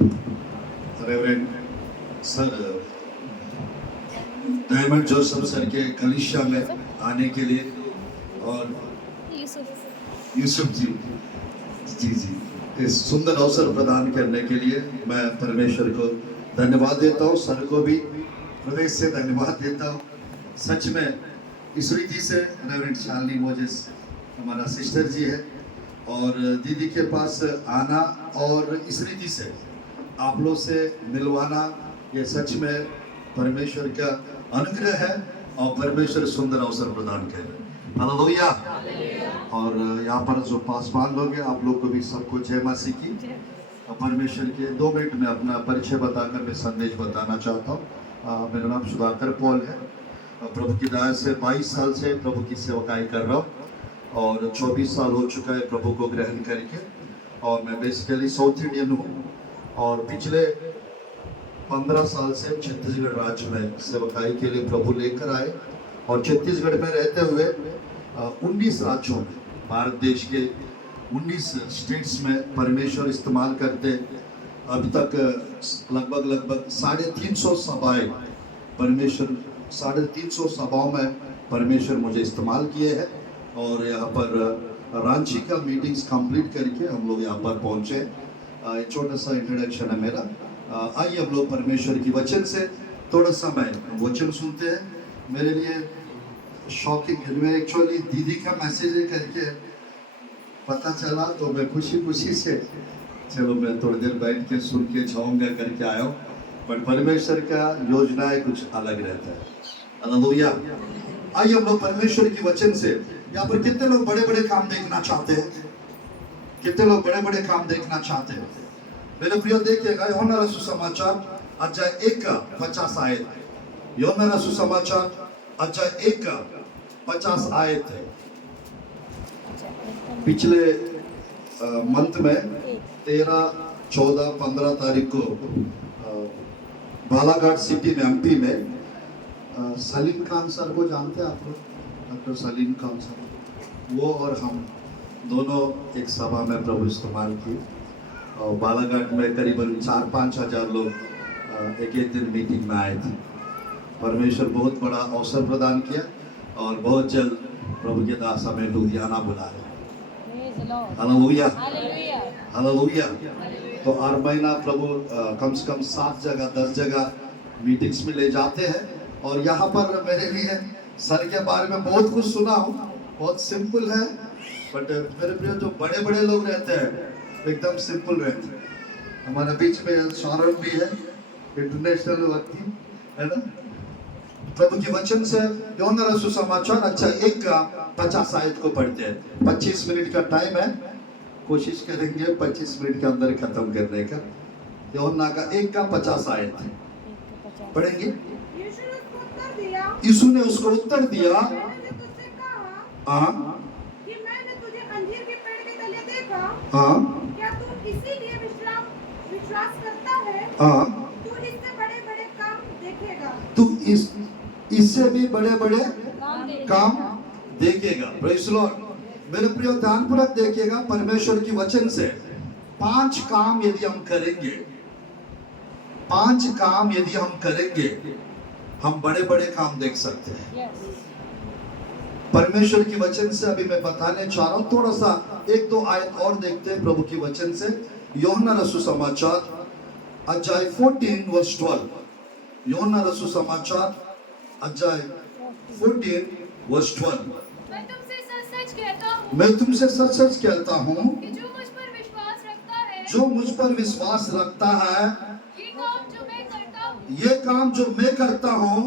Reverend sir diamond Joseph sir के कलिशा में आने के लिए और यूसुफ जी जी जी इस सुंदर अवसर प्रदान करने के लिए मैं परमेश्वर को धन्यवाद देता हूँ। सर को भी हृदय से धन्यवाद देता हूँ। सच में इस रीति से रेवरेंड शालिनी मोजेस हमारा सिस्टर जी है और दीदी के पास आना और इस रीति से आप लोग से मिलवाना ये सच में परमेश्वर का अनुग्रह है और परमेश्वर सुंदर अवसर प्रदान कर रहे हैं। हालेलुया। और यहाँ पर जो पासवान लोग हैं आप लोग को भी सबको जय मसीह की। परमेश्वर के 2 मिनट में अपना परिचय बताकर मैं संदेश बताना चाहता हूँ। मेरा नाम सुधाकर पॉल है। प्रभु की दया से 22 साल से प्रभु की सेवकाई कर रहा हूँ और 24 साल हो चुका है प्रभु को ग्रहण करके। और मैं बेसिकली साउथ इंडियन हूँ और पिछले 15 साल से छत्तीसगढ़ राज्य में सेवकाई के लिए प्रभु लेकर आए और छत्तीसगढ़ में रहते हुए 19 राज्यों में भारत देश के 19 स्टेट्स में परमेश्वर इस्तेमाल करते अभी तक लगभग 350 सभाएं परमेश्वर 350 सभाओं में परमेश्वर मुझे इस्तेमाल किए हैं। और यहाँ पर रांची का मीटिंग्स कंप्लीट करके हम लोग यहाँ पर पहुँचे। छोटा सा इंट्रोडक्शन है मेरा। आइए हम लोग परमेश्वर की वचन से थोड़ा सा मैं वचन सुनते हैं। मेरे लिए शॉकिंग है, मैं एक्चुअली दीदी का मैसेज करके पता चला तो मैं खुशी से चलो मैं थोड़ी देर बैठ के सुन के जाऊंगा करके आया हूँ। बट परमेश्वर का योजना है कुछ अलग रहता है। हालेलुया। आइए हम लोग परमेश्वर की वचन से यहाँ पर कितने लोग बड़े बड़े काम देखना चाहते हैं? कितने लोग बड़े बड़े काम देखना चाहते हैं? मेरे प्रिय देखिएगा यूहन्ना सुसमाचार अध्याय 1 का 50 आयत। यूहन्ना सुसमाचार अध्याय 1 का 50 आयत है। पिछले मंथ में 13, 14, 15 तारीख को बालाघाट सिटी में एमपी में सलीम खान सर को जानते हैं आप लोग? डॉक्टर सलीम खान सर, वो और हम दोनों एक सभा में प्रभु इस्तेमाल किए और बालाघाट में करीबन 4-5 हजार लोग एक दिन मीटिंग में आए थे। परमेश्वर बहुत बड़ा अवसर प्रदान किया और बहुत जल्द प्रभु के दास हमें लुधियाना बुला रहे। हालेलुया हालेलुया। तो हर महीना प्रभु कम से कम 7 जगह 10 जगह मीटिंग्स में ले जाते हैं। और यहाँ पर मेरे लिए सर के बारे में बहुत कुछ सुना हूँ। बहुत सिंपल है बट मेरे प्रिय जो बड़े बड़े लोग रहते हैं एकदम सिंपल रहते हैं। हमारे बीच में सौरभ भी है, इंटरनेशनल व्यक्ति है ना। प्रभु के वचन से यूहन्ना सुसमाचार अध्याय 1 का 50 आयत को पढ़ते हैं। 25 मिनट का टाइम है, कोशिश करेंगे 25 मिनट के अंदर खत्म करने का। यूहन्ना का 1 का 50 आयत पढ़ेंगे। यीशु ने उसको उत्तर दिया, हाँ हाँ, क्या तू इसीलिए विश्वास करता है? हाँ, तू इससे बड़े बड़े काम देखेगा। तू इससे भी बड़े बड़े काम देखेगा। Praise Lord. मेरे प्रिय ध्यानपूर्वक देखिएगा परमेश्वर की वचन से 5 काम यदि हम करेंगे, 5 काम यदि हम करेंगे हम बड़े बड़े काम देख सकते हैं। परमेश्वर की वचन से अभी मैं बताने चाह रहा हूँ। थोड़ा सा 1-2 आयत और देखते हैं प्रभु की वचन से। यूहन्ना सुसमाचार अध्याय 14 वर्स 12। यूहन्ना सुसमाचार अध्याय 14 वर्स 12। मैं तुमसे सच-सच कहता हूँ, मैं तुमसे सच-सच कहता हूँ कि जो मुझ पर विश्वास रखता है, जो मुझ पर विश्वास रखता है, ये काम जो मैं करता हूँ, ये काम जो मैं करता हूँ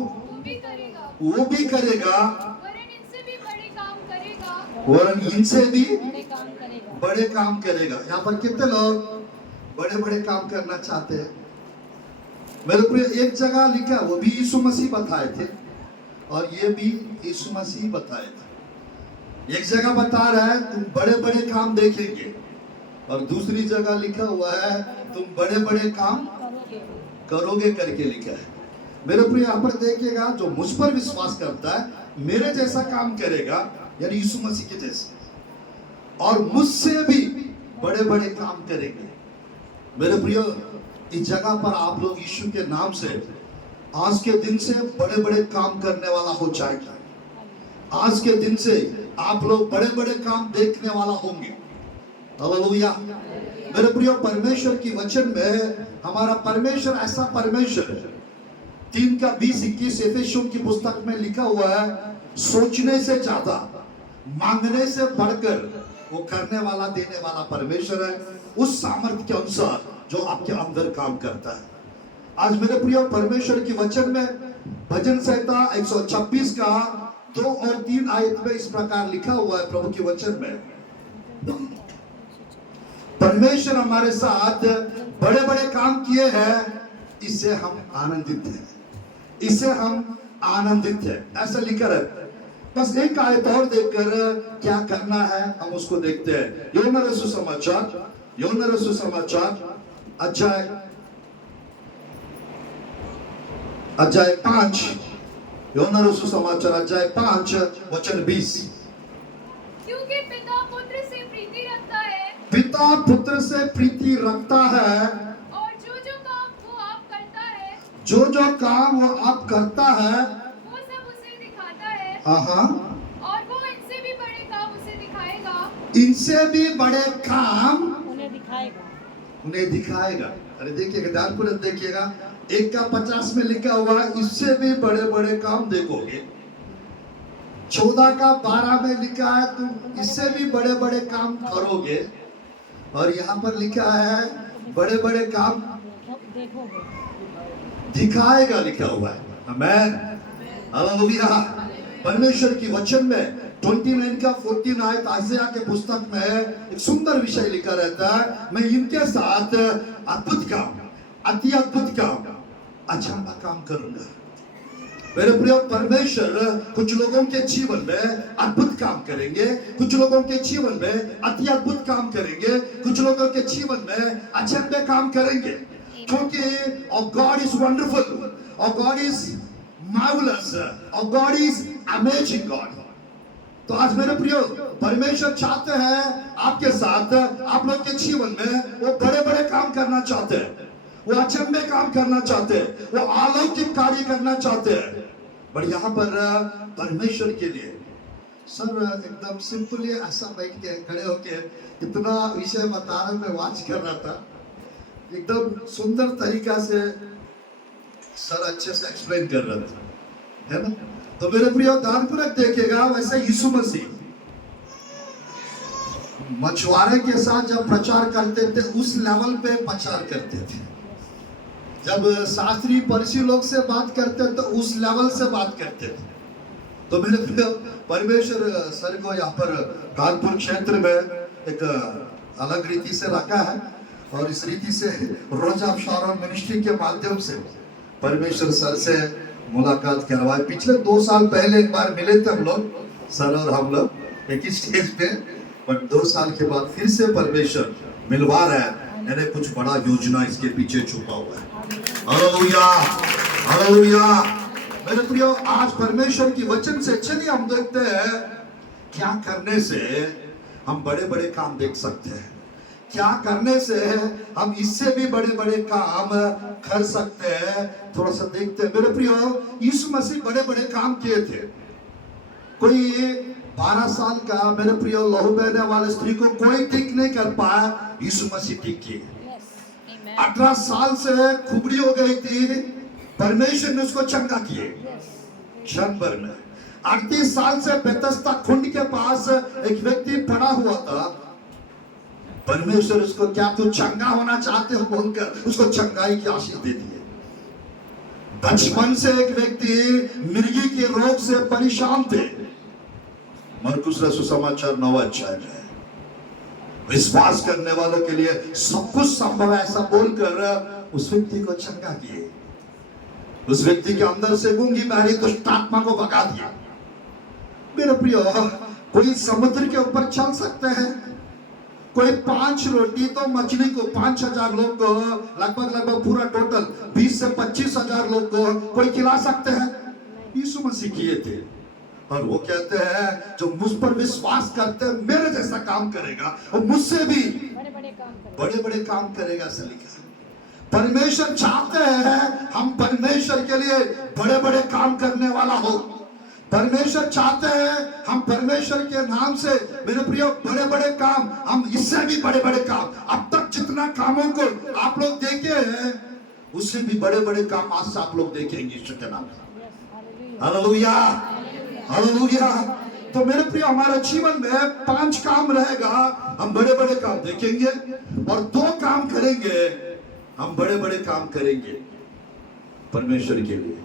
वो भी करेगा, वरन इनसे भी बड़े काम करेगा, वरन इनसे भी बड़े काम करेगा। बड़े काम करेगा। यहाँ पर कितने लोग बड़े बड़े काम करना चाहते हैं? मेरे को एक जगह लिखा, वो भी यीशु मसीह बताए थे और ये भी यीशु मसीह बताए थे। एक जगह बता रहा है तुम बड़े बड़े काम देखेंगे और दूसरी जगह लिखा हुआ है तुम बड़े बड़े काम करोगे करके लिखा है। मेरे प्रिय यहाँ पर देखिएगा, जो मुझ पर विश्वास करता है मेरे जैसा काम करेगा, यानी यीशु मसीह के जैसा, और मुझसे भी बड़े बड़े काम करेंगे। मेरे प्रिय इस जगह पर आप लोग यीशु के नाम से आज के दिन से बड़े बड़े काम करने वाला हो जाएगा। आज के दिन से आप लोग बड़े बड़े काम देखने वाला होंगे। हालेलुया। मेरे प्रिय, परमेश्वर की वचन में हमारा परमेश्वर ऐसा परमेश्वर है। 3:20-21 एफेसियों की पुस्तक में लिखा हुआ है, सोचने से ज्यादा मांगने से बढ़कर वो करने वाला देने वाला परमेश्वर है, उस सामर्थ्य के अनुसार जो आपके अंदर काम करता है। आज मेरे प्रिय, परमेश्वर की वचन में भजन संहिता 126 का 2 और 3 आयत में इस प्रकार लिखा हुआ है प्रभु के वचन में, परमेश्वर हमारे साथ बड़े बड़े काम किए हैं, इससे हम आनंदित हैं, इससे हम आनंदित हैं, ऐसा लिखा है। बस एक आयत और देखकर क्या करना है हम उसको देखते हैं। यूहन्ना रसूल समाचार अध्याय 5, यूहन्ना रसूल समाचार अध्याय 5 वचन 20। क्योंकि पिता पुत्र से प्रीति रखता है, पिता पुत्र से प्रीति रखता है, और जो जो काम वो आप करता है, जो जो काम वो आप करता है, वो सब उसे दिखाता है, हाँ, और वो इनसे भी बड़े काम उसे दिखाएगा, इनसे भी बड़े काम उन्हें दिखाएगा। अरे देखिएगा, ध्यानपूर्वक देखिएगा, 1:50 में लिखा हुआ है, इससे भी बड़े बड़े काम देखोगे। 14:12 में लिखा है, तुम इससे भी बड़े बड़े काम करोगे, और यहाँ पर लिखा है बड़े बड़े काम दिखाएगा, लिखा हुआ है। आमेन, हालेलुया। परमेश्वर की वचन में 29:14 आयत आइज़ाया के पुस्तक में एक सुंदर विषय लिखा रहता है, मैं इनके साथ अद्भुत काम, अति अद्भुत काम, अचंभा काम करूंगा। मेरे प्रिय, परमेश्वर कुछ लोगों के जीवन में अद्भुत काम करेंगे, कुछ लोगों के जीवन में अति अद्भुत काम करेंगे, कुछ लोगों के जीवन में अचंभे काम करेंगे, क्योंकि our God is wonderful, our God is marvelous, our God is amazing God। तो आज मेरे प्रियो, परमेश्वर चाहते हैं आपके साथ, आप लोग के जीवन में वो बड़े बड़े काम करना चाहते हैं, वो अचंभे काम करना चाहते हैं, वो अलौकिक कार्य करना चाहते हैं। पर यहाँ पर परमेश्वर के लिए सर एकदम सिंपली ऐसा बैठ के खड़े होके इतना विषय बता रहा, मैं वाच कर रहा था, एकदम सुंदर तरीका से सर अच्छे से एक्सप्लेन कर रहा था, है ना। तो मेरे प्रिय, ध्यानपूर्वक देखिएगा, वैसे यीशु मसीह मछुआरे के साथ जब प्रचार करते थे, उस लेवल पे प्रचार करते थे। जब शास्त्री फरीसी लोग से बात करते तो उस लेवल से बात करते थे। तो मेरे प्रिय, परमेश्वर सर को यहाँ पर कानपुर क्षेत्र में एक अलग रीति से रखा है, और इस रीति से रोज ऑफ शारोन मिनिस्ट्री के माध्यम से परमेश्वर सर से मुलाकात करवाए। पिछले 2 साल पहले एक बार मिले थे हम लोग, सर और हम लोग एक ही स्टेज पे, पर 2 साल के बाद फिर से परमेश्वर मिलवा रहा है, यानी कुछ बड़ा योजना इसके पीछे छुपा हुआ है। Hallelujah, hallelujah. मेरे प्रियो, आज परमेश्वर की वचन से चलिए हम देखते हैं क्या करने से हम बड़े बड़े काम देख सकते हैं, क्या करने से हम इससे भी बड़े बड़े काम कर सकते हैं। थोड़ा सा देखते हैं मेरे प्रियो, यीशु मसीह बड़े बड़े काम किए थे। कोई 12 साल का मेरे प्रियो लहू बहने वाले स्त्री को कोई ठीक नहीं कर पाया, यीशु मसीह ठीक किए। 18 साल से खुबड़ी हो गई थी, परमेश्वर ने उसको चंगा किए क्षण भर में। 38 साल से बेतस्ता कुंड के पास एक व्यक्ति पड़ा हुआ था, परमेश्वर उसको, क्या तू चंगा होना चाहते हो बोलकर उसको चंगाई की आशीष दे दी। बचपन से एक व्यक्ति मिर्गी के रोग से परेशान थे, मरकुस रसूल समाचार 9 अध्याय में विश्वास करने वालों के लिए सब कुछ संभव है ऐसा बोलकर उस व्यक्ति को चंगा किए। उस व्यक्ति के अंदर से गूंगी बहरी दुष्ट आत्मा को भगा दिया। मेरे प्रियो, कोई समुद्र के ऊपर चल सकते हैं, कोई 5 रोटी तो मछली को 5,000 लोग को लगभग पूरा टोटल 20 से 25,000 लोग को कोई खिला सकते हैं? यीशु मसीह किए थे। और वो कहते हैं जो मुझ पर विश्वास करते हैं मेरे जैसा काम करेगा और मुझसे भी बड़े बड़े काम करेगा, ऐसा लिखा है। परमेश्वर चाहते हैं हम परमेश्वर के लिए बड़े बड़े काम करने वाला हो। परमेश्वर चाहते हैं हम परमेश्वर के नाम से मेरे प्रियो बड़े बड़े काम, हम इससे भी बड़े बड़े काम, अब तक जितना कामों को आप लोग देखे हैं उससे भी बड़े बड़े काम आज से आप लोग देखेंगे ईश्वर के नाम से। हालेलुया, हालेलुया। तो मेरे प्रियो हमारे जीवन में 5 काम रहेगा, हम बड़े बड़े काम देखेंगे, और 2 काम करेंगे, हम बड़े बड़े काम करेंगे परमेश्वर के लिए।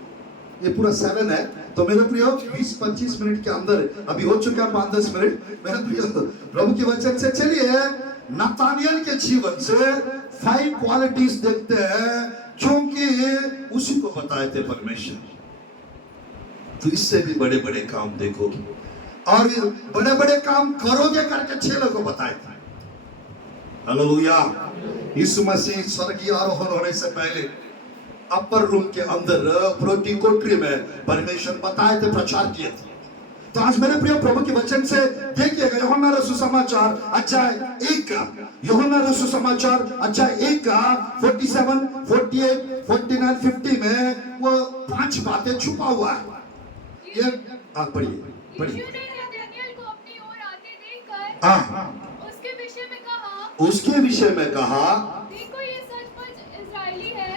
ये पूरा 7 है। तो मेरे प्रियो 20-25 मिनट के अंदर अभी हो चुका है 5-10 मिनट। मेरे प्रियो प्रभु के वचन से चलिए नतानियल के जीवन से 5 क्वालिटीज देखते हैं, क्योंकि उसी को बताए थे परमेश्वर। तो इससे भी बड़े बड़े काम देखोगे और बड़े बड़े काम करोगे करके 6 लोगों को बताए थे। हालेलुया। यीशु मसीह स्वर्गीय आरोहण होने से पहले अपर रूम के अंदर प्रोटी कोठरी में परमेश्वर बताए थे, प्रचार किए थे। तो आज मेरे प्रिय प्रभु के वचन से देखिएगा यूहन्ना रसूल सुसमाचार अध्याय 1 का, यूहन्ना रसूल सुसमाचार अध्याय 1 का 47, 48, 49, 50 में वो 5 बातें छुपा हुआ है। ये आप पढ़िए, पढ़िए। यीशु ने नतनएल को अपनी ओर आते देखकर उसके विषय में कहा, देखो ये सचमुच इस्राएली है,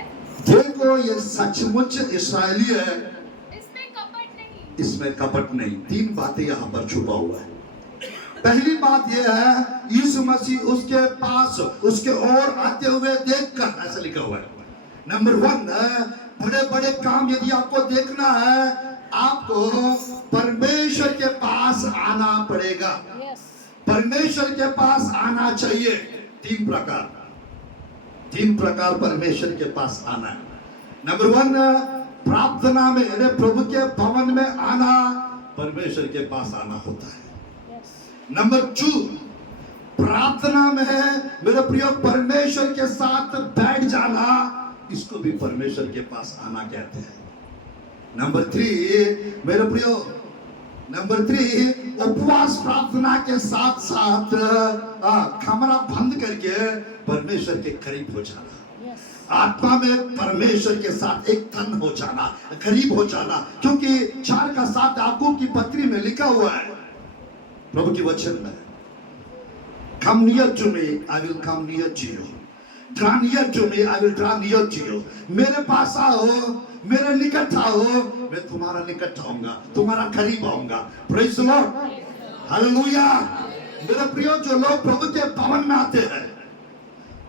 देखो ये सचमुच इस्राएली है, इसमें कपट नहीं। 3 बातें यहाँ पर छुपा हुआ है। पहली बात यह है यीशु मसीह उसके पास उसके ओर आते हुए देखकर, ऐसा लिखा हुआ है। नंबर 1, बड़े बड़े काम यदि आपको देखना है आपको परमेश्वर के पास आना पड़ेगा। परमेश्वर के पास आना चाहिए। 3 प्रकार परमेश्वर के पास आना है। नंबर 1, प्रार्थना में यानी प्रभु के भवन में आना, परमेश्वर के पास आना होता है। नंबर 2, प्रार्थना में मेरे प्रिय परमेश्वर के साथ बैठ जाना, इसको भी परमेश्वर के पास आना कहते हैं। नंबर 3 मेरे प्रियो, नंबर 3 उपवास प्रार्थना के साथ साथ कमरा बंद करके परमेश्वर के करीब हो जाना, आत्मा में परमेश्वर के साथ एक तन हो जाना, करीब हो जाना। क्योंकि 4 का 7 याकूब की पत्री में लिखा हुआ है प्रभु के वचन में, come near to me I will come near to you, draw near to me I will draw near to you। मेरे पास आओ, मेरे निकट आओ, मैं तुम्हारा निकट आऊंगा, तुम्हारा करीब आऊंगा। Praise the Lord, hallelujah. मेरे प्रियो, जो लोग प्रभु के भवन में आते हैं,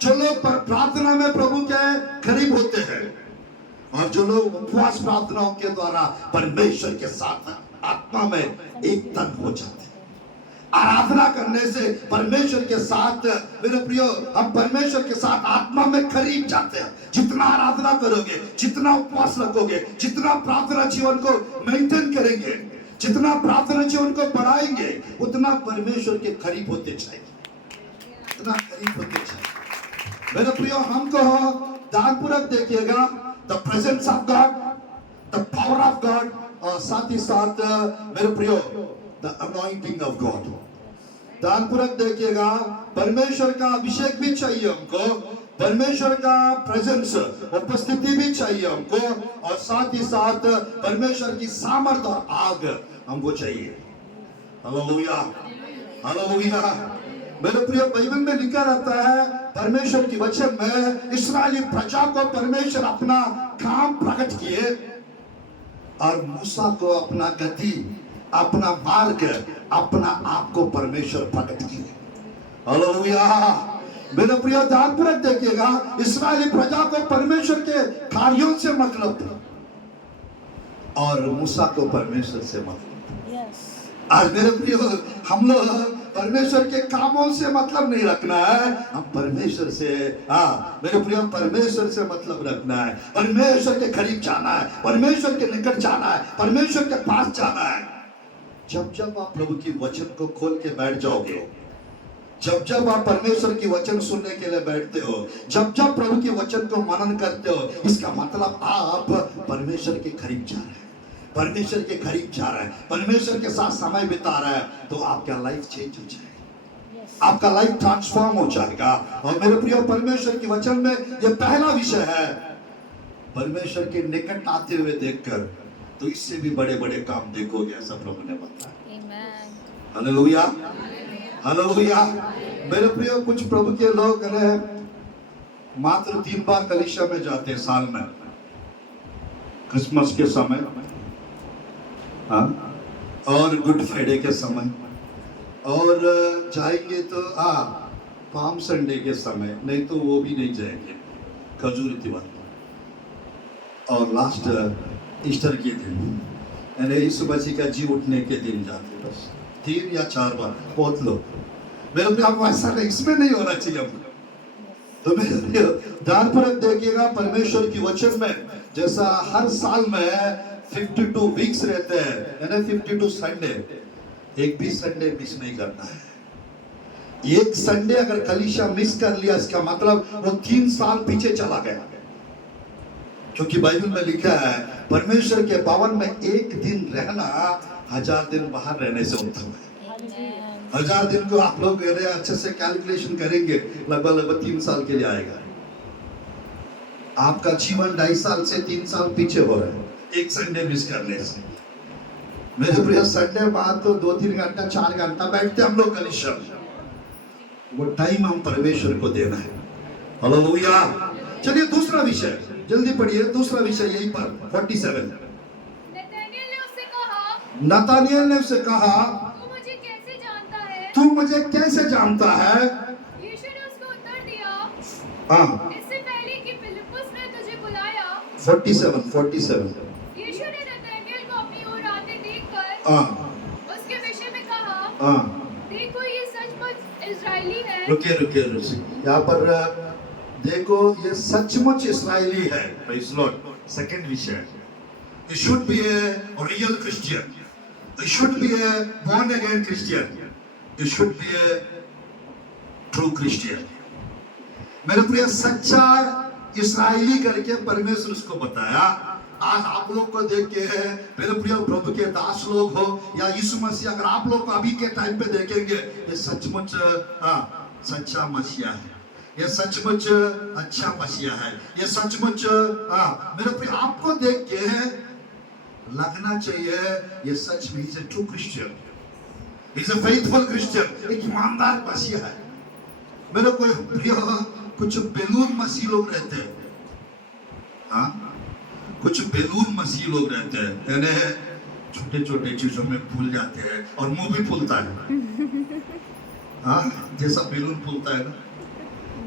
जो लोग प्रार्थना में प्रभु के करीब होते हैं, और जो लोग उपवास प्रार्थनाओं के द्वारा परमेश्वर के साथ आत्मा में एक तन हो जाते हैं, आराधना करने से परमेश्वर के साथ मेरे प्रियो हम परमेश्वर के साथ आत्मा में करीब जाते हैं। जितना आराधना करोगे, जितना उपवास रखोगे, जितना प्रार्थना जीवन को मेंटेन करेंगे, जितना प्रार्थना जीवन को बढ़ाएंगे, उतना परमेश्वर के करीब होते जाएंगे, उतना करीब होते जाएंगे। मेरे प्रियो, हमको ध्यानपूर्वक देखिएगा, the presence of God, the power of God, और साथ ही साथ मेरे प्रियो द अनॉइंटिंग ऑफ गॉड। ध्यानपूर्वक देखिएगा, परमेश्वर का अभिषेक भी चाहिए हमको, परमेश्वर का प्रेजेंस, उपस्थिति भी चाहिए हमको, और साथ ही साथ परमेश्वर की सामर्थ और आग हमको चाहिए। Hallelujah, hallelujah. मेरे प्रिय, बाइबल में लिखा रहता है परमेश्वर की वचन में, इस्राएली प्रजा को परमेश्वर अपना काम प्रकट किए और मूसा को अपना गति, अपना मार्ग, अपना आप को परमेश्वर प्रकट किए। हालेलुया। मेरे प्रिय, ध्यानपूर्वक देखिएगा, इस्राएली प्रजा को परमेश्वर के कार्यों से मतलब था और मूसा को परमेश्वर से मतलब। आज मेरे प्रिय, हम लोग परमेश्वर के कामों से मतलब नहीं रखना है, हम परमेश्वर से, मेरे प्रिय, परमेश्वर से मतलब रखना है, परमेश्वर के करीब जाना है, परमेश्वर के निकट जाना है, परमेश्वर के पास जाना है। जब जब आप प्रभु की वचन को खोल के बैठ जाओगे, जब जब आप परमेश्वर की वचन सुनने के लिए बैठते हो, जब जब प्रभु के वचन को मनन करते हो, इसका मतलब आप परमेश्वर के करीब जा रहे हैं, परमेश्वर के करीब जा रहा है, परमेश्वर के साथ समय बिता रहा है, तो आपका लाइफ चेंज हो जाएगा। आपका लाइफ ट्रांसफॉर्म हो जाएगा। और मेरे प्रिय, परमेश्वर के वचन में यह पहला विषय है, परमेश्वर के निकट आते हुए देखकर तो इससे भी बड़े बड़े काम देखोगे, ऐसा प्रभु ने बताया। Hallelujah, hallelujah. मेरे प्रिय, कुछ प्रभु के लोग मात्र 3 बार कलीसिया में जाते हैं साल में, क्रिसमस के समय, हाँ, और गुड फ्राइडे के समय, और जाएंगे तो पाम संडे के समय, नहीं तो वो भी नहीं जाएंगे, खजूर त्योहार, और लास्ट ईस्टर के दिन, यानी यीशु मसीह का जी उठने के दिन जाते। बस 3 या 4 बार बहुत लोग। मेरे प्रिय, आपको ऐसा नहीं, इसमें नहीं होना चाहिए हमको। तो मेरे ध्यान पर देखिएगा, परमेश्वर की वचन में जैसा हर साल में 52 वीक्स रहते हैं, यानी 52 संडे, एक भी संडे मिस नहीं करना है। एक संडे अगर कलीसिया मिस कर लिया, इसका मतलब वो 3 साल पीछे चला गया। क्योंकि बाइबल में लिखा है, परमेश्वर के भवन में एक दिन रहना 1000 दिन बाहर रहने से उत्तम है। 1000 दिन को आप लोग अच्छे से कैलकुलेशन करेंगे, लगभग 3 साल के लिए आएगा। आपका जीवन 2.5 साल से 3 साल पीछे हो रहा है एक संडे मिस करने से। मेरे प्रिय, संडे बाद तो 2-3 घंटा 4 घंटा बैठते हम लोग कलीसिया में, वो टाइम हम परमेश्वर को देना है। हालेलुया। चलिए दूसरा विषय, जल्दी पढ़िए, दूसरा विषय यही पर 47। नतानिएल ने उससे कहा, तू मुझे कैसे जानता है? यीशु ने उसको उत्तर दिया, हाँ, इससे पहले कि फिलिप्पुस ने तुझे बुलाया। 47। यीशु ने नतनएल को अपनी ओर आते देखकर हाँ, उसके विषय में कहा, हाँ, देखो ये सचमुच इस्राएली है। रुकिए, यहाँ पर देखो, ये सचमुच इस्राएली है। Praise Lord. सेकंड विषय, he should be a real Christian, he should be a born again Christian, he should be a true Christian। मेरे प्रिय, सच्चा इस्राएली करके परमेश्वर उसको बताया। आज आप लोग को देख के है, मेरे प्रिय प्रभु के दास लोग हो या यीशु मसीह, अगर आप लोग को अभी के टाइम पे देखेंगे, ये सचमुच सच्चा मसीहा है, ये सचमुच अच्छा मसीहा है, ये सचमुच मेरे प्रिय, आपको देख के लगना चाहिए ये सच में, is a true Christian, is a faithful Christian, एक ईमानदार मसीहा है। मेरे कोई प्रिय, कुछ बेलून मसीह लोग रहते हैं, कुछ बेलून मसीह लोग रहते हैं, यानी छोटे छोटे चीजों में फूल जाते हैं और मुंह भी फूलता है, जैसा बेलून फूलता है ना,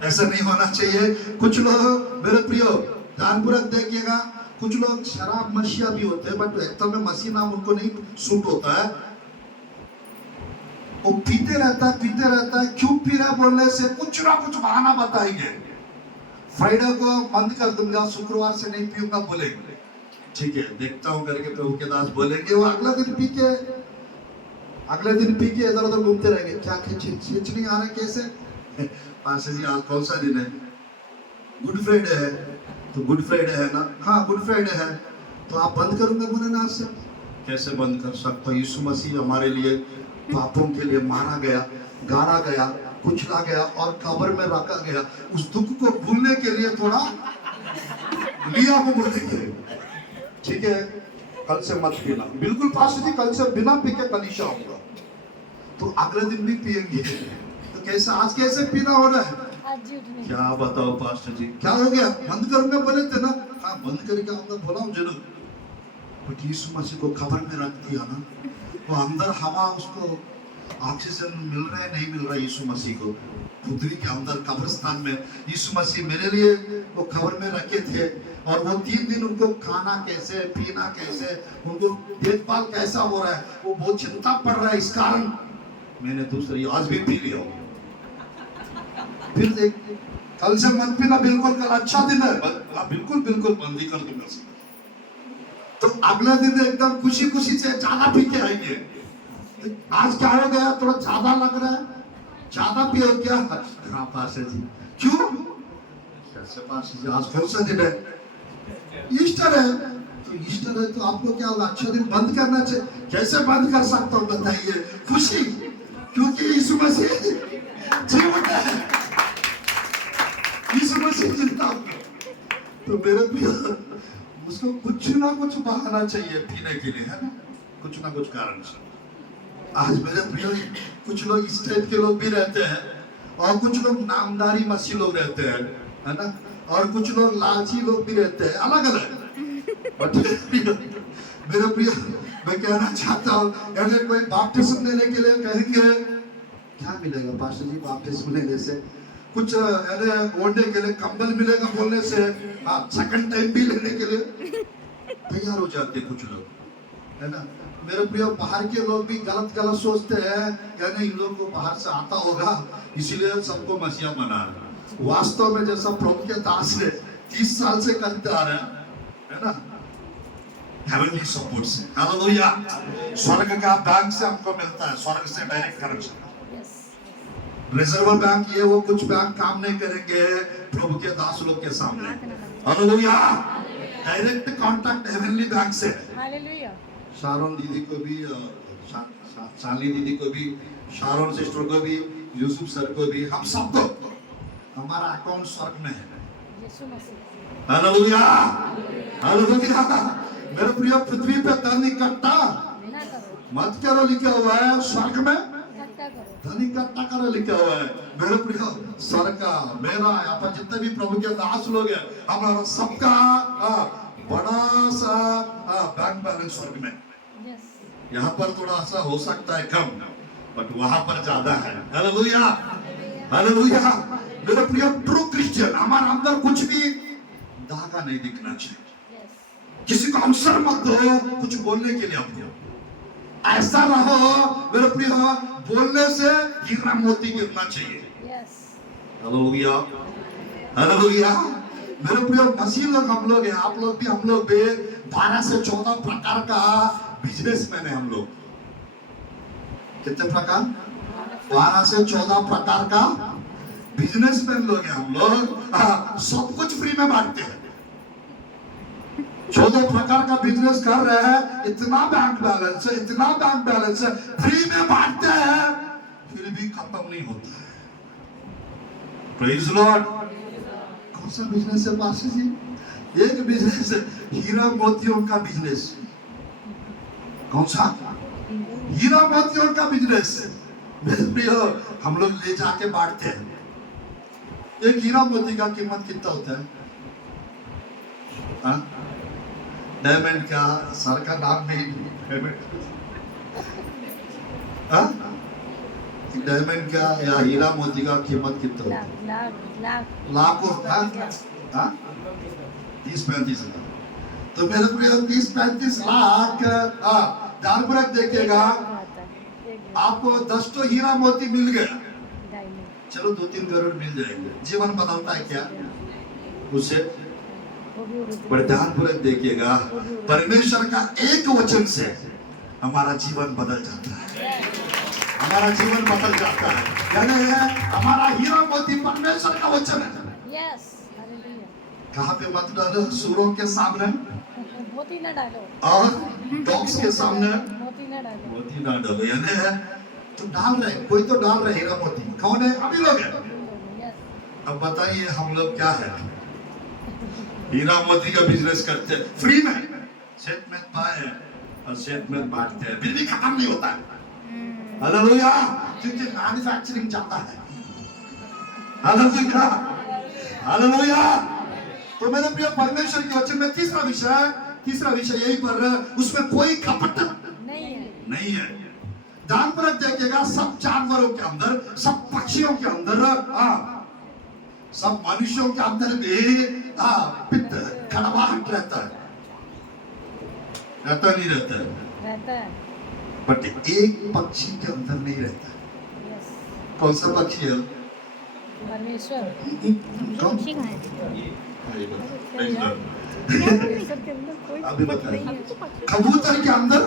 ऐसा नहीं होना चाहिए। कुछ लोग मेरे प्रियो ध्यानपूर्वक देखिएगा, कुछ लोग शराब मसीहा भी होते हैं, बट एकदम में मसीह नाम उनको नहीं सूट होता है। वो पीते रहता है। क्यों पी रहा बोलने से कुछ ना कुछ बहाना बताएंगे। फ्राइडे को बंद कर दूंगा, शुक्रवार से नहीं पीऊंगा बोलेंगे, ठीक है, देखता हूँ करके प्रभु के दास बोलेंगे। वो अगला दिन पी के इधर उधर घूमते रहेंगे। क्या खींच नहीं आ रहा कैसे? पास जी, आज कौन सा दिन है? गुड फ्राइडे है। तो गुड फ्राइडे है ना? हाँ, गुड फ्राइडे है। तो आप बंद करूंगा बोले ना, से कैसे बंद कर सकता? यीशु मसीह हमारे लिए पापों के लिए मारा गया, गाड़ा गया, कुचला गया और कब्र में रखा गया। उस दुख को भूलने के लिए थोड़ा लिया वो बोलेंगे, ठीक है, कल से मत पीना। बिल्कुल पास जी, कल से बिना पी के कलीसिया आऊंगा। तो अगले दिन भी पिएंगे। तो कैसे आज कैसे पीना हो रहा है? क्या बताओ पास्टर जी, क्या हो गया? बंद करूंगा बोले थे ना? हाँ, बंद करके आऊंगा बोला हूँ जरूर। बट यीशु मसीह को कब्र में रख दिया ना, वो अंदर हवा, उसको ऑक्सीजन मिल रहा है नहीं मिल रहा है यीशु मसीह को? पृथ्वी के अंदर कब्रिस्तान में यीशु मसीह मेरे लिए वो कब्र में रखे थे, और वो 3 दिन उनको खाना कैसे, पीना कैसे, उनको देखभाल कैसा हो रहा है, वो बहुत चिंता पड़ रहा है। इस कारण मैंने दूसरी आज भी पी लिया। फिर देख, कल से मत पीना, बिल्कुल कल अच्छा दिन है, बिल्कुल बंद ही कर दूंगा। तो अगला दिन एकदम खुशी से ज्यादा पी के आएंगे। आज क्या हो गया? थोड़ा ज्यादा लग रहा है, ज्यादा पियो क्या? हाँ पास्टर जी। क्यों? कैसे पास्टर जी, आज कौन सा दिन है? ईस्टर है। तो ईस्टर है तो आपको क्या होगा? अच्छा दिन बंद करना चाहिए। कैसे बंद कर सकता हूँ बताइए? खुशी, क्योंकि यीशु मसीह जीवते हैं। यीशु मसीह जिंदा है। तो मेरे प्रिय, उसको कुछ ना कुछ बहाना चाहिए पीने के लिए, है ना, कुछ ना कुछ कारण से। आज मेरे प्रिय, कुछ लोग इस टाइप के लोग भी रहते हैं, और कुछ लोग नामदारी मसीह लोग रहते हैं, है ना, और कुछ लोग लालची लोग भी रहते हैं, अलग अलग। मेरे प्रिय, मैं कहना चाहता हूँ, अगर कोई बपतिस्म लेने के लिए कहेंगे क्या मिलेगा पास्टर जी बपतिस्म लेने से, कुछ ओढ़ने के लिए कंबल मिलेगा बोलने से, सेकंड टाइम भी लेने के लिए तैयार हो जाते हैं कुछ लोग, है ना। मेरे प्रिय, बाहर के लोग भी गलत गलत सोचते हैं, यानी इन लोगों को बाहर से आता होगा इसीलिए सबको मसीहा बना रहा। वास्तव में जैसा प्रभु के दास ने 30 साल से करते आ रहे हैं, है ना, हेवनली सपोर्ट से, हालेलुया। स्वर्ग का बैंक से हमको मिलता है, स्वर्ग से डायरेक्ट कनेक्शन। रिजर्व बैंक ये वो कुछ बैंक काम नहीं करेंगे प्रभु के दास लोग के सामने, hallelujah. Direct contact heavenly bank से, हालेलुया। शारोन दीदी को भी, शाली दीदी को भी, शारोन सिस्टर को भी, यूसुफ सर को भी, हम सबको हमारा अकाउंट स्वर्ग में है, हालेलुया, हालेलुया। मेरे प्रिय, पृथ्वी पे धन इकट्ठा मत करो लिखा हुआ है, स्वर्ग में धन इकट्ठा करो लिखा हुआ है। मेरे प्रिय, स्वर्ग का, मेरा, यहाँ पर जितने भी प्रभु के दास लोग हैं, हमारा सबका बड़ा सा बैंक बैलेंस स्वर्ग में। यहाँ पर थोड़ा सा हो सकता है कम, बट वहां पर ज्यादा है, हालेलुया, हालेलुया। मेरे प्रिय, ट्रू क्रिश्चियन, हमारे अंदर कुछ भी धागा नहीं दिखना चाहिए, किसी को अवसर मत दो कुछ बोलने के लिए, आपको ऐसा रहो मेरे प्रिय, बोलने से हीरा मोती गिरना चाहिए, हालेलुया, हालेलुया। मेरे प्रिय, मसीह लोग हम लोग हैं, आप लोग भी, हम लोग भी 12 से 14 प्रकार का बिजनेसमैन है हम लोग। कितने प्रकार? 12 से 14 प्रकार का बिजनेसमैन लोग हैं हम लोग। सब कुछ फ्री में बांटते हैं, 14 प्रकार का बिजनेस कर रहे हैं, इतना बैंक बैलेंस है, इतना बैंक बैलेंस है, फ्री में बांटते हैं, फिर भी खत्म नहीं होता है। Praise Lord. कौन सा बिजनेस है पास्टर जी? एक बिजनेस है हीरा मोतियों का बिजनेस। कौन सा? हीरा मोतियों का बिजनेस। मेरे प्रिय, हम लोग ले जाके बांटते हैं। एक हीरा मोती का कीमत कितना होता है? डायमंड का, सर का नाम नहीं, डायमंड का या हीरा मोती का कीमत कितना होता है? लाखों, 30-35 लाख। तो मेरे प्रिय, 30-35 लाख जानपुरक देखेगा, आपको 10 तो हीरा मोती मिल गया, चलो 2-3 करोड़ मिल जाएंगे, जीवन बदलता है क्या उससे? पर ध्यानपूर्वक देखिएगा, परमेश्वर का एक वचन से हमारा जीवन बदल जाता है, हमारा जीवन बदल जाता है। यानी हमारा हीरा मोती परमेश्वर का वचन है। कहाँ पे मत डालो? सूरों के सामने मोती ना डालो, और डॉग्स के सामने मोती ना डालो। यानी तो डाल रहे, कोई तो डाल रहे हीरा मोती। कौन है? अभी लोग हैं। अब बताइए हम लोग क्या है? हीरा मोती का बिजनेस करते हैं फ्री में, सेट में पाए और सेट में बांटते हैं, फिर भी खत्म नहीं होता है, हालेलुया, क्योंकि मैन्युफैक्चरिंग जाता है, हालेलुया, हालेलुया। तो मेरे प्रिय, परमेश्वर के वचन में तीसरा विषय यही पर, उसमें कोई कपट नहीं है। ध्यानपूर्वक देखिएगा, सब जानवरों के अंदर, सब पक्षियों के अंदर, सब मनुष्यों के अंदर भी पित्त, कड़वाहट रहता है, रहता नहीं रहता है, बट एक पक्षी के अंदर नहीं रहता है। कौन सा पक्षी है? परमेश्वर। अभी बताइए। कबूतर के अंदर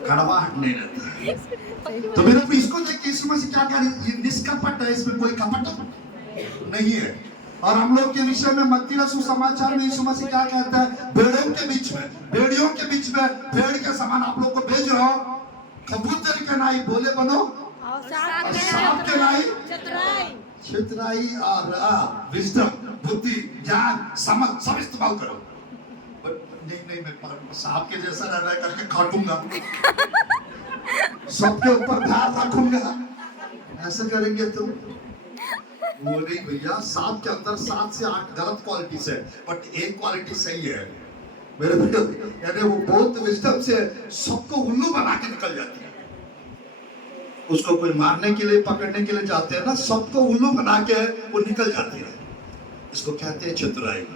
कड़वाहट नहीं रहता है। तो मेरे को इसको देख के यीशु मसीह क्या कह रहे हैं? निष्कपट है, इसमें कोई कपट नहीं है। और हम लोग के विषय में मत्ती रसूल समाचार में यीशु मसीह क्या कहता है? भेड़ों के बीच में, भेड़ के समान आप लोग को भेज रहा हूं, कबूतर के नाई बोले बनो सांप के लाई चितराई और विजडम, बुद्धि, ज्ञान, समझ सब इस्तेमाल करो। नहीं मैं सांप के जैसा रह करके काटूंगा, सबके ऊपर ध्यान रखूंगा, ऐसा करेंगे तो वो नहीं भैया। सांप के अंदर 7 से 8 गलत क्वालिटीज है, बट एक क्वालिटी सही है मेरे भैया, यानी वो बहुत विजडम से सबको उल्लू बना के निकल जाती है। उसको कोई मारने के लिए पकड़ने के लिए जाते हैं ना, सबको उल्लू बना के वो निकल जाती है। इसको कहते हैं चतुराई।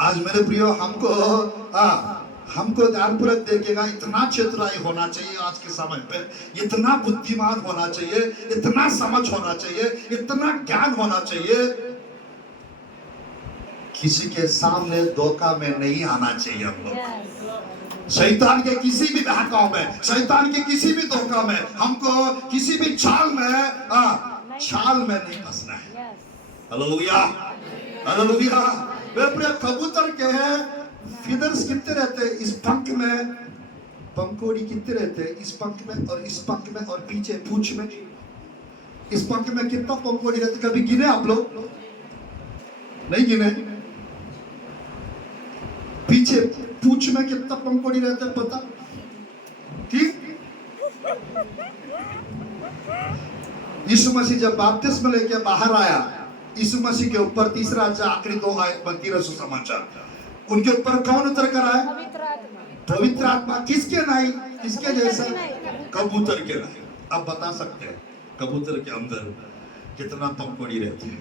आज मेरे प्रियो हमको ध्यानपूर्वक देखिएगा, इतना चतुराई होना चाहिए आज के समय पे, इतना बुद्धिमान होना चाहिए, इतना समझ होना चाहिए, इतना ज्ञान होना चाहिए, किसी के सामने धोखा में नहीं आना चाहिए हम लोग। शैतान के किसी भी बहकाव में, शैतान के किसी भी धोखा में, हमको किसी भी चाल में नहीं फंसना है। Hallelujah, hallelujah. वे प्रिय कबूतर के फीदर्स कितने रहते हैं इस पंख में, पंखोड़ी कितने रहते हैं इस पंख में और इस पंख में और पीछे पूंछ में। इस पंख में कितना पंखोड़ी रहते, कभी गिने आप लोग? नहीं गिने? पीछे पूंछ में कितना पंखोड़ी रहता है पता? ठीक। यीशु मसीह जब बपतिस्मा लेके बाहर आया, यीशु मसीह के ऊपर तीसरा अध्याय आखिरी 2 आयत में 13 सुसमाचार, उनके ऊपर कौन उतर कर आया? पवित्र आत्मा। किसके नहीं? किसके जैसा? कबूतर के नहीं। अब बता सकते हैं कबूतर के अंदर कितना पंखोड़ी रहती है?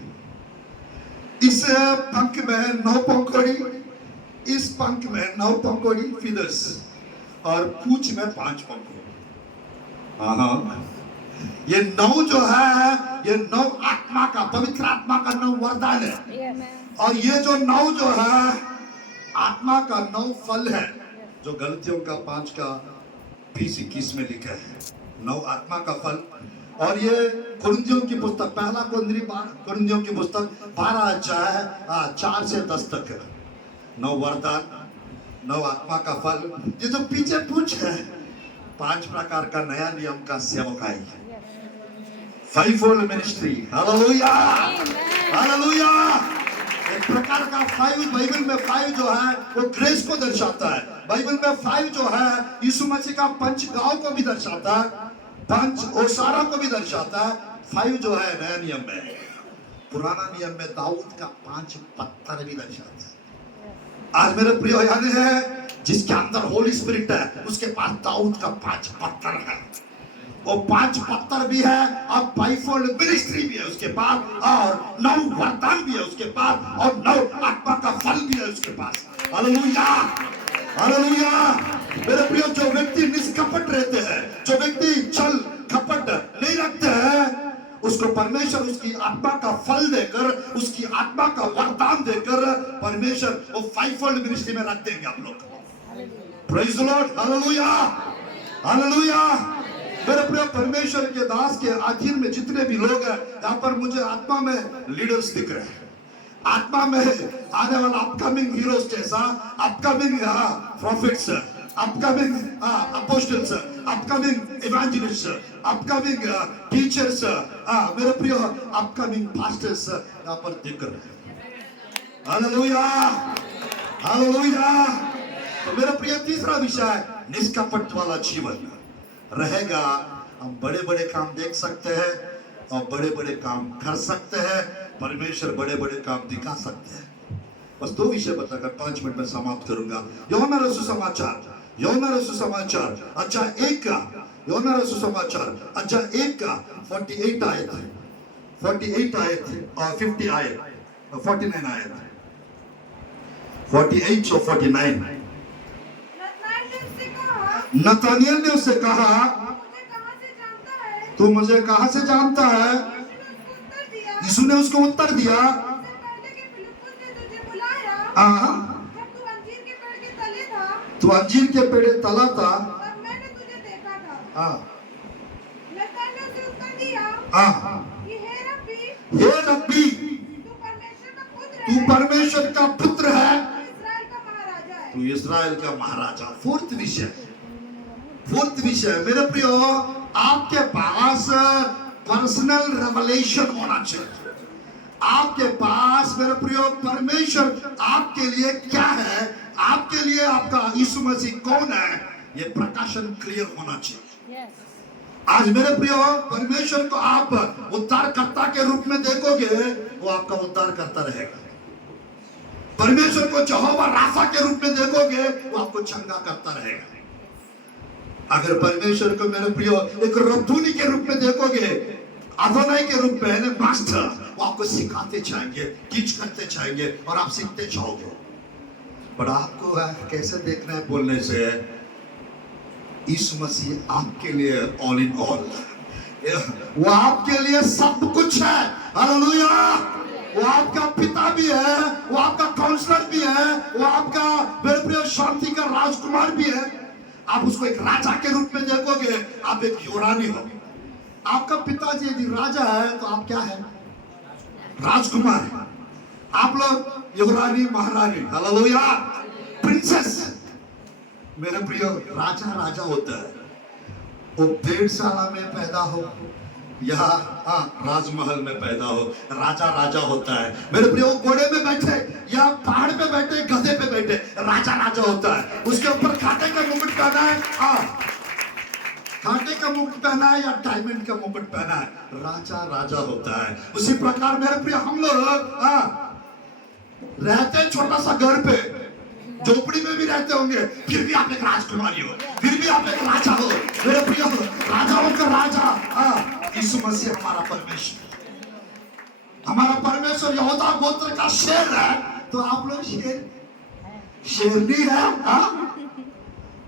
इस पंख में 9 पंखोड़ी, इस पंख में 9 पंखोड़ी फीदर्स और पूंछ में 5 पंखोड़ी। ये 9 जो है, ये 9 आत्मा का, पवित्र आत्मा का 9 वरदान है। और ये जो 9 जो है आत्मा का 9 फल है, जो गलतियों का 5 का 20-21 में लिखा है, 9 आत्मा का फल। और ये कुरिन्थियों की पुस्तक, पहला कुरिन्थियों की पुस्तक 12 अध्याय 4 से 10 तक है। 9 वरदान, 9 आत्मा का फल। ये जो पीछे पूछ है, 5 प्रकार का नया नियम का सेवकाई, 5-fold मिनिस्ट्री। Hallelujah, hallelujah. एक प्रकार का 5, बाइबल में 5 जो है वो ग्रेस को दर्शाता है। बाइबल में 5 जो है यीशु मसीह का पंच गांव को भी दर्शाता है, पंच ओसारा को भी दर्शाता है। 5 जो है नया नियम में, पुराना नियम में दाऊद का 5 पत्थर भी दर्शाता है। आज मेरे प्रिय यानी है, जिसके अंदर होली स्पिरिट है उसके पास दाऊद का 5 पत्थर है। वो 5 पत्थर भी है और 5-fold मिनिस्ट्री भी है उसके पास, और 9 वरदान भी है उसके पास, और 9 आत्मा का फल भी है उसके पास। Hallelujah, hallelujah. मेरे प्रिय, जो व्यक्ति निष्कपट रहते हैं, जो व्यक्ति छल कपट नहीं रखते हैं, उसको परमेश्वर उसकी आत्मा का फल देकर, उसकी आत्मा का वरदान देकर परमेश्वर वो 5-fold मिनिस्ट्री में रख देंगे आप लोग। Praise the Lord, hallelujah, hallelujah. मेरे प्रिय, परमेश्वर के दास के अधीन में जितने भी लोग हैं, यहाँ पर मुझे आत्मा में लीडर्स दिख रहे हैं, आत्मा में आने वाला अपकमिंग हीरोज जैसा, upcoming prophets, upcoming apostles, upcoming evangelists, upcoming teachers, मेरे प्रिय अपकमिंग पास्टर्स यहाँ पर दिख रहे हैं। हालेलुया, हालेलुया। तो मेरे प्रिय, तीसरा विषय निष्कपट वाला जीवन रहेगा। हम बड़े बड़े काम देख सकते हैं और बड़े बड़े काम कर सकते हैं, परमेश्वर बड़े बड़े काम दिखा सकते हैं। बस 2 विषय बताकर 5 मिनट में समाप्त करूंगा। यूहन्ना रसूल समाचार अध्याय 1 का, यूहन्ना रसूल समाचार अध्याय 1 का 48 आयत और 50 आयत, 49 आयत, 48 और 49। नतानियल ने उससे कहा, तू मुझे कहां से जानता है? यीशु ने उसको उत्तर दिया, तू अंजीर के पेड़ तला था, हे रब्बी, तू परमेश्वर का पुत्र है, तू इस्राएल का महाराजा। फोर्थ विषय मेरे प्रियो, आपके पास पर्सनल रेवलेशन होना चाहिए। आपके पास मेरे प्रिय परमेश्वर आपके लिए क्या है, आपके लिए आपका यीशु मसीह कौन है, ये प्रकाशन क्लियर होना चाहिए। आज मेरे प्रिय परमेश्वर को आप उद्धारकर्ता के रूप में देखोगे, वो आपका उद्धार करता रहेगा। परमेश्वर को यहोवा राफा के रूप में देखोगे, वो आपको चंगा करता रहेगा। अगर परमेश्वर को मेरे प्रिय एक रब्बूनी के रूप में देखोगे, अदोनाई के रूप में मास्टर, वो आपको सिखाते जाएंगे, टीच करते जाएंगे और आप सीखते जाओगे। पर आपको कैसे देखना है बोलने से, यीशु मसीह आपके लिए ऑल इन ऑल, वो आपके लिए सब कुछ है। हालेलुया। वो आपका पिता भी है, वो आपका काउंसलर भी है, वो आपका मेरे प्रिय शांति का राजकुमार भी है। आप उसको एक राजा के रूप में देखोगे, आप एक युवरानी हो। आपका पिताजी यदि राजा है तो आप क्या है? राजकुमार। आप लोग युवरानी महारानी, हालेलुया, प्रिंसेस। मेरे प्रिय राजा राजा होता है, वो 1.5 साल में पैदा हो या राजमहल में पैदा हो, राजा राजा होता है। मेरे प्रिय घोड़े में बैठे या पहाड़ पे बैठे, गधे पे बैठे, राजा राजा होता है। उसके ऊपर कांटे का मुकुट पहना है, कांटे का मुकुट पहना है या डायमंड का मुकुट पहना है, राजा राजा होता है। उसी प्रकार मेरे प्रिय हम लोग रहते हैं छोटा सा घर पे, झोपड़ी में भी रहते होंगे, फिर भी आप एक राजकुमारी हो, फिर भी आप एक राजा हो। मेरे प्रिय राजाओं का राजा यीशु मसीह हमारा परमेश्वर, हमारा परमेश्वर यहूदा गोत्र का शेर है। तो आप लोग शेरनी है।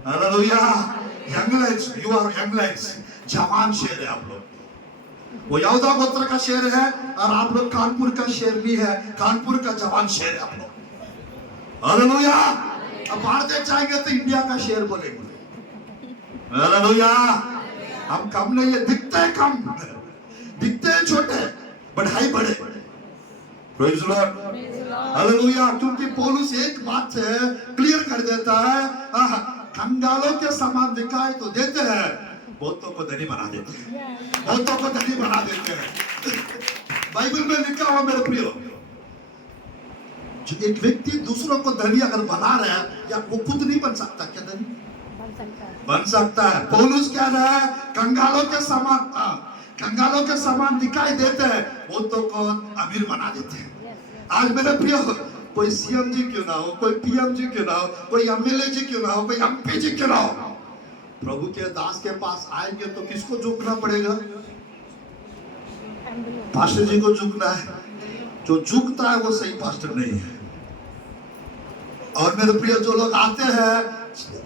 हालेलुया। यंगलाइट्स, यू आर यंगलाइट्स, जवान शेर है आप लोग। वो यहूदा गोत्र का शेर है और आप लोग कानपुर का शेरनी है, कानपुर का जवान शेर है आप लोग। हालेलुया। अब बाहर देख जाएंगे तो इंडिया का शेर बोलेंगे। हालेलुया। हम कम नहीं है, दिखते हैं कम, दिखते हैं छोटे, बढ़ाई बड़े। Praise the Lord. हालेलुया। क्योंकि पौलुस एक बात से क्लियर कर देता है, कंगालों के समान दिखाई तो देते हैं, बहुतों को धनी बना देते हैं, बहुतों को धनी बना देते हैं। बाइबल में लिखा हुआ मेरे प्रियो, एक व्यक्ति दूसरों को धनी अगर बना रहा है, या वो खुद नहीं बन सकता क्या? धनी बन सकता है। पौलुस क्या रहा है? कंगालों के समान, कंगालों के समान दिखाई देते हैं, बहुतों को अमीर बना देते हैं। आज मेरे प्रियो, कोई सीएम जी क्यों ना हो, कोई पीएम जी क्यों ना हो, कोई एमएलए जी क्यों ना हो, कोई एमपी जी क्यों ना हो, प्रभु के दास के पास आएंगे तो किसको झुकना पड़ेगा? पास्टर जी को झुकना है। जो झुकता है वो सही पास्टर नहीं है। और मेरे प्रिय, जो लोग आते हैं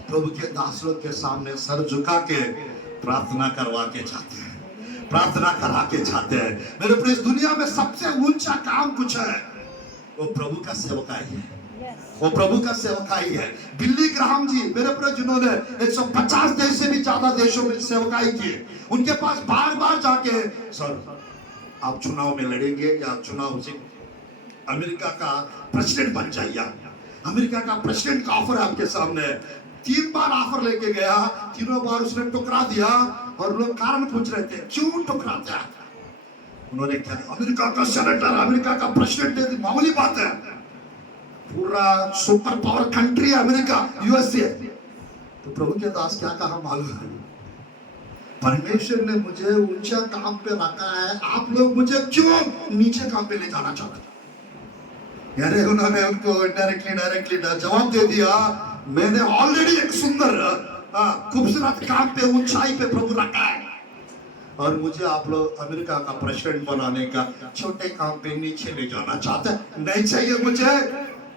प्रभु के दास लोग के सामने सर झुका के प्रार्थना करवा के जाते हैं, प्रार्थना करा के जाते हैं। मेरे प्रिय, दुनिया में सबसे ऊंचा काम कुछ है, वो प्रभु का सेवकाई है, वो प्रभु का सेवकाई है। बिल्ली ग्राहम जी मेरे प्रिय, जिन्होंने 150 देश से भी ज्यादा देशों में सेवकाई की, उनके पास बार बार जाके, सर आप चुनाव में लड़ेंगे या चुनाव से अमेरिका का प्रेसिडेंट बन जाइए, अमेरिका का प्रेसिडेंट का ऑफर आपके सामने। 3 बार ऑफर लेके गया, तीनों बार उसने टुकरा दिया। और लोग कारण पूछ रहे थे, क्यों टुकराता है? उन्होंने क्या, अमेरिका का सेनेटर, अमेरिका का प्रेसिडेंट है, मामूली बात है, पूरा सुपर पावर कंट्री है अमेरिका, यूएसए। तो प्रभु के दास क्या कहा मालूम है? परमेश्वर ने मुझे ऊंचा काम पे रखा है, आप लोग मुझे क्यों नीचे काम पे ले जाना चाहते हैं? यानी उन्होंने उनको डायरेक्टली जवाब दे दिया, मैंने ऑलरेडी एक सुंदर खूबसूरत काम पे, ऊंचाई पे प्रभु रखा है, और मुझे आप लोग अमेरिका का प्रेसिडेंट बनाने का छोटे काम पे नीचे ले जाना चाहते हैं। नहीं चाहिए मुझे,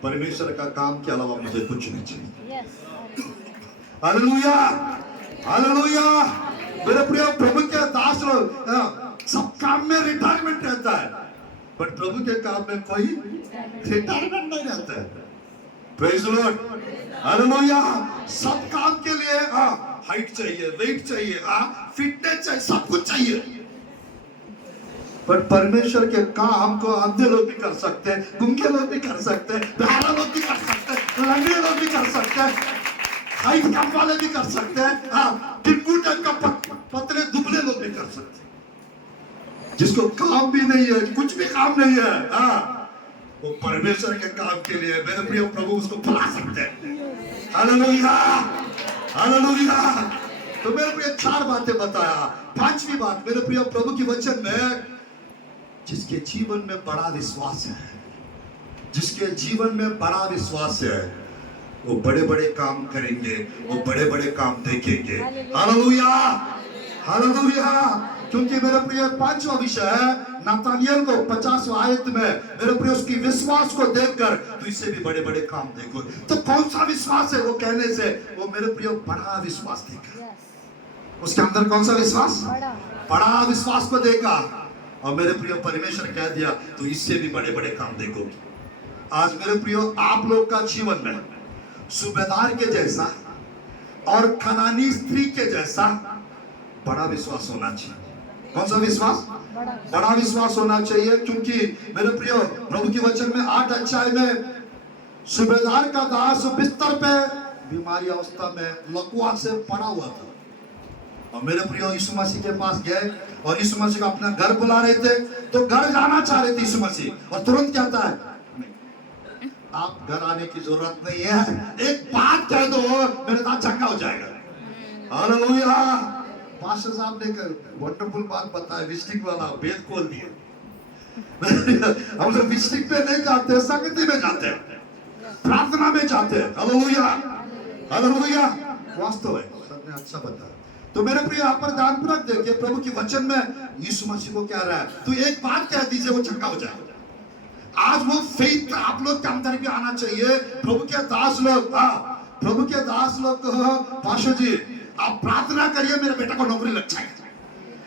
परमेश्वर का काम के अलावा मुझे कुछ नहीं चाहिए। Hallelujah, hallelujah. मेरे प्रिय, प्रभु के दास लोग सब काम में रिटायरमेंट रहता है, बट प्रभु के काम में कोई रिटायरमेंट नहीं रहता है। Praise the Lord. हालेलुया। सब काम के लिए हाइट चाहिए, वेट चाहिए, फिटनेस चाहिए, सब कुछ चाहिए। पर परमेश्वर के काम को अंधे लोग भी कर सकते हैं, गूंगे लोग भी कर सकते हैं, बहरा लोग भी कर सकते हैं, लंगड़े लोग भी कर सकते हैं, हाइट कम वाले भी कर सकते हैं, टिंगू टाइप का पतले दुबले लोग भी कर सकते हैं। जिसको काम भी नहीं है, कुछ भी काम नहीं है, वो परमेश्वर के काम के लिए मेरे प्रिय प्रभु उसको बुला सकते हैं। हालेलुया, हालेलुया। तो मेरे प्रिय 4 बातें बताया। 5वीं बात मेरे प्रिय प्रभु की वचन में, जिसके जीवन में बड़ा विश्वास है, जिसके जीवन में बड़ा विश्वास है, वो बड़े बड़े काम करेंगे, वो बड़े बड़े काम देखेंगे। Hallelujah, hallelujah. क्योंकि मेरे प्रिय 5वां विषय है, नतानिएल को 50वां आयत में मेरे प्रिय उसकी विश्वास को देखकर तो इससे भी बड़े बड़े काम देखो। तो कौन सा विश्वास है? वो कहने से वो मेरे प्रिय बड़ा विश्वास देखा। उसके अंदर कौन सा विश्वास? बड़ा विश्वास को देखा। और मेरे प्रिय परमेश्वर कह दिया तो इससे भी बड़े बड़े काम देखोगे। आज मेरे प्रियो आप लोग का जीवन में सूबेदार के जैसा और कनानी स्त्री के जैसा बड़ा विश्वास होना चाहिए। कौन सा विश्वास? बड़ा विश्वास होना चाहिए। क्योंकि मेरे प्रियो प्रभु की वचन में 8 अध्याय में सूबेदार का दास बिस्तर पे बीमारी अवस्था में लकवा से पड़ा हुआ था। और मेरे प्रियो यीशु मसीह के पास गए और यीशु मसीह को अपना घर बुला रहे थे। तो घर जाना चाह रहे थे यीशु मसीह, और तुरंत कहता है आप घर आने की जरूरत नहीं है, एक बात कह दो मेरे साथ चंगा हो जाएगा। हालेलुया। पास्टर साहब ने वंडरफुल बात बताया, विजिटिंग वाला भेद खोल दिया। हम लोग विजिटिंग पे नहीं जाते, संगति में जाते हैं, प्रार्थना में जाते हैं। हालेलुया, हालेलुया। वास्तव है सबने अच्छा बताया। तो मेरे प्रिय यहाँ पर ध्यानपूर्वक देखिए, प्रभु की वचन में यीशु मसीह को क्या रहा है, तो एक बात कह दीजिए वो चंगा हो जाएगा। आज वो फेथ आप लोग के अंदर भी आना चाहिए। प्रभु के दास लोग, प्रभु के दास लोग पाशा जी आप प्रार्थना करिए मेरे बेटा को नौकरी लग जाएगी।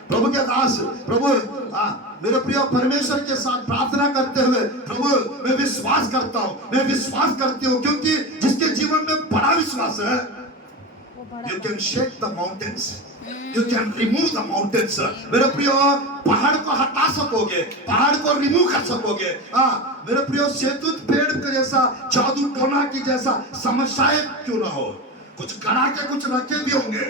प्रभु के दास, प्रभु मेरे प्रिय परमेश्वर के साथ प्रार्थना करते हुए, प्रभु मैं विश्वास करता हूँ, मैं विश्वास करती हूँ। क्योंकि जिसके जीवन में बड़ा विश्वास है, you can shake the mountains, you can remove the mountains। मेरे प्रियो पहाड़ को हटा सकोगे, पहाड़ को रिमूव कर सकोगे। मेरे प्रियो शैतूत पेड़ के जैसा, जादू टोना की जैसा समस्याएं क्यों ना हो, कुछ कड़ा के कुछ रखे भी होंगे,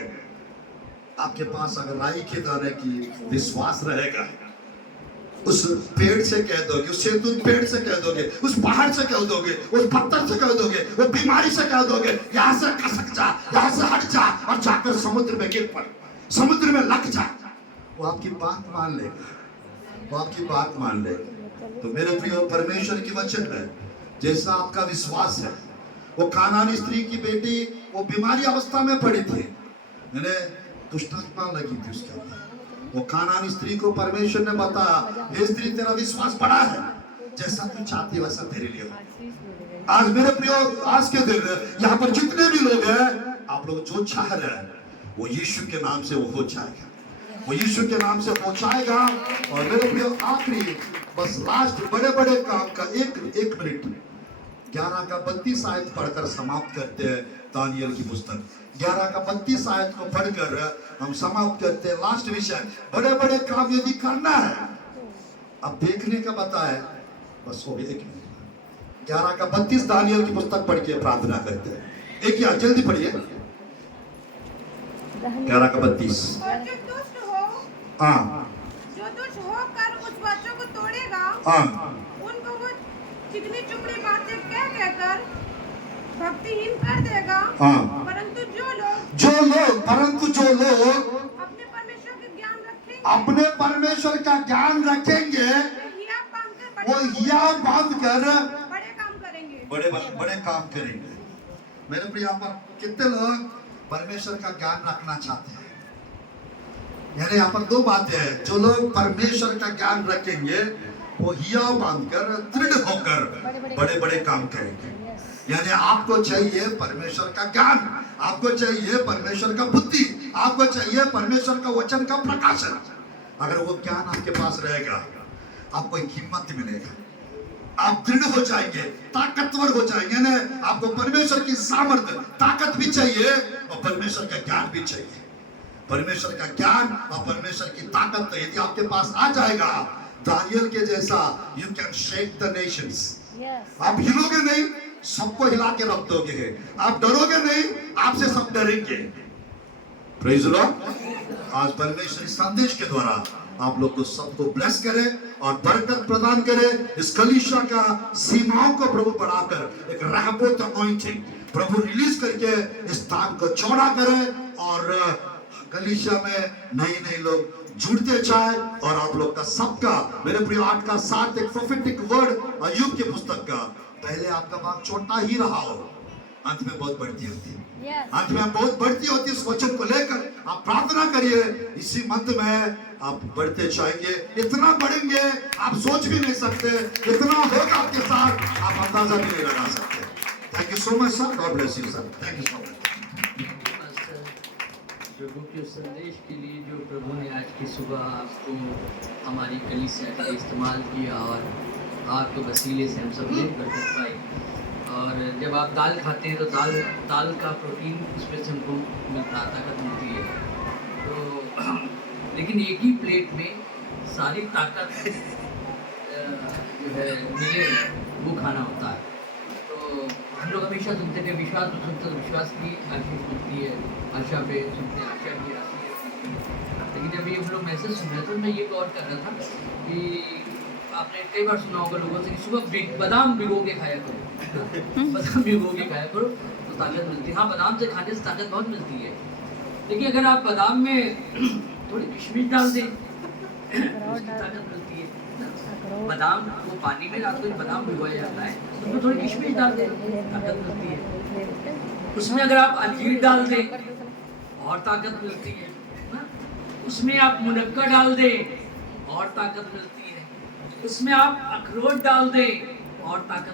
आपके पास अगर राई के दाने की विश्वास रहेगा, उस पेड़ से कह दोगे, उस शैतूत पेड़ से कह दोगे, उस पहाड़ से कह दोगे, उस पत्थर से कह दोगे, वो बीमारी से कह दोगे यहाँ से खसक जा, यहाँ से हट जा और जाकर समुद्र में गिर पड़, समुद्र में लग जा, वो आपकी बात मान लेगा, वो आपकी बात मान लेगा। तो मेरे प्रिय परमेश्वर की वचन है, जैसा आपका विश्वास है। वो कानानी स्त्री की बेटी वो बीमारी अवस्था में पड़ी थी, मैंने दुष्टात्मा लगी थी उसके अंदर। वो कानानी स्त्री को परमेश्वर ने बताया, हे स्त्री तेरा विश्वास बड़ा है, जैसा तू चाहती वैसा तेरे लिए हो। आज मेरे प्रियो आज के दिन यहाँ पर जितने भी लोग हैं, आप लोग जो चाह रहे हैं वो यीशु के नाम से वो हो जाएगा, वो यीशु के नाम से हो जाएगा। और मेरे प्रियो आखिरी बस लास्ट बड़े बड़े काम का एक मिनट 11 का 32 आयत पढ़कर समाप्त करते हैं। दानियल की पुस्तक 11 का 32 आयत को पढ़कर हम समाप्त करते हैं। लास्ट विषय, बड़े बड़े काम यदि करना है, अब देखने का बताए बस हो गया 1 मिनट। 11 का 32 दानियल की पुस्तक पढ़ के प्रार्थना करते हैं। एक यार जल्दी पढ़िए 11 का 32। हाँ, जो दुष्ट होकर उस वचन को तोड़ेगा, उनको वो चिकनी चुपड़ी बातें कह कहकर भक्तिहीन कर देगा। परंतु जो लोग अपने परमेश्वर का ज्ञान रखेंगे, अपने परमेश्वर का ज्ञान रखेंगे, वो हियाव बांध कर बड़े काम करेंगे, बड़े काम करेंगे। मेरे प्रिय यहाँ पर कितने लोग परमेश्वर का ज्ञान रखना चाहते हैं? यानी यहाँ पर 2 बातें हैं। जो लोग परमेश्वर का ज्ञान रखेंगे वो हियाव बांधकर दृढ़ होकर बड़े बड़े काम करेंगे। यानी आपको चाहिए परमेश्वर का ज्ञान, आपको चाहिए परमेश्वर का बुद्धि, आपको चाहिए परमेश्वर का वचन का प्रकाशन। अगर वो ज्ञान आपके पास रहेगा, आपको एक हिम्मत मिलेगा, आप दृढ़ हो जाएंगे, ताकतवर हो जाएंगे। ना आपको परमेश्वर की सामर्थ्य ताकत भी चाहिए और परमेश्वर का ज्ञान भी चाहिए। परमेश्वर का ज्ञान और परमेश्वर की ताकत यदि आपके पास आ जाएगा, दानियल के जैसा, you can shake the Nations. आप हिलोगे नहीं, सबको हिला के रख दोगे। आप डरोगे नहीं, आपसे सब डरेंगे। Praise the Lord. आज परमेश्वर इस संदेश के द्वारा आप लोग को सबको ब्लेस करे और बरकत प्रदान करे। इस कलीसिया का सीमाओं को प्रभु बढ़ाकर एक रहबोत अनॉइंटिंग प्रभु रिलीज करके इस स्थान को चौड़ा करे और कलीसिया में नए नए लोग जुड़ते जाए। और आप लोग का सबका मेरे प्रिय 8 का 7 एक प्रोफेटिक वर्ड अय्यूब की पुस्तक का, पहले आपका बात छोटा ही रहा हो, अंत में बहुत बढ़ती होती है। अंत में बहुत बढ़ती होती है। इस वचन को लेकर आप प्रार्थना करिए, इसी मंथ में आप बढ़ते जाएंगे, इतना बढ़ेंगे आप सोच भी नहीं सकते, इतना होगा आपके साथ आप अंदाजा भी नहीं लगा सकते। Thank you so much sir, God bless you sir, thank you so much. प्रभु के संदेश के लिए जो प्रभु ने आज की सुबह आपको हमारी कलीसिया का इस्तेमाल किया और आपके वसीले से हम सब ने बरकत पाई। और जब आप दाल खाते हैं तो दाल का प्रोटीन उसमें से हमको मिलता, ताकत मिलती है। तो लेकिन एक ही प्लेट में सारी ताकत जो है मिले वो खाना होता है। तो हम लोग हमेशा सुनते थे विश्वास पे सुनते, तो विश्वास की आशीष मिलती है, आशा पे सुनते हैं आशा की आशीष। लेकिन जब ये हम लोग मैसेज सुन रहे थे तो मैं ये गौर कर रहा था कि आपने कई बार सुना होगा लोगों से कि सुबह बादाम भिगो के खाया करो, बादाम भिगो के खाया करो तो ताकत मिलती है। हाँ, बादाम से खाने से ताकत बहुत मिलती है, लेकिन अगर आप बादाम में थोड़ी किशमिश डाल दें उसकी ताकत मिलती है। बादाम को पानी में रात को बादाम भिगोया जाता है, उसमें थोड़ी किशमिश डाल दें ताकत मिलती है। उसमें अगर आप अंजीर डाल दें और ताकत मिलती है ना, उसमें आप मुनक्का डाल दें और ताकत मिलती है, उसमें आप अखरोट डाल दें और ताकत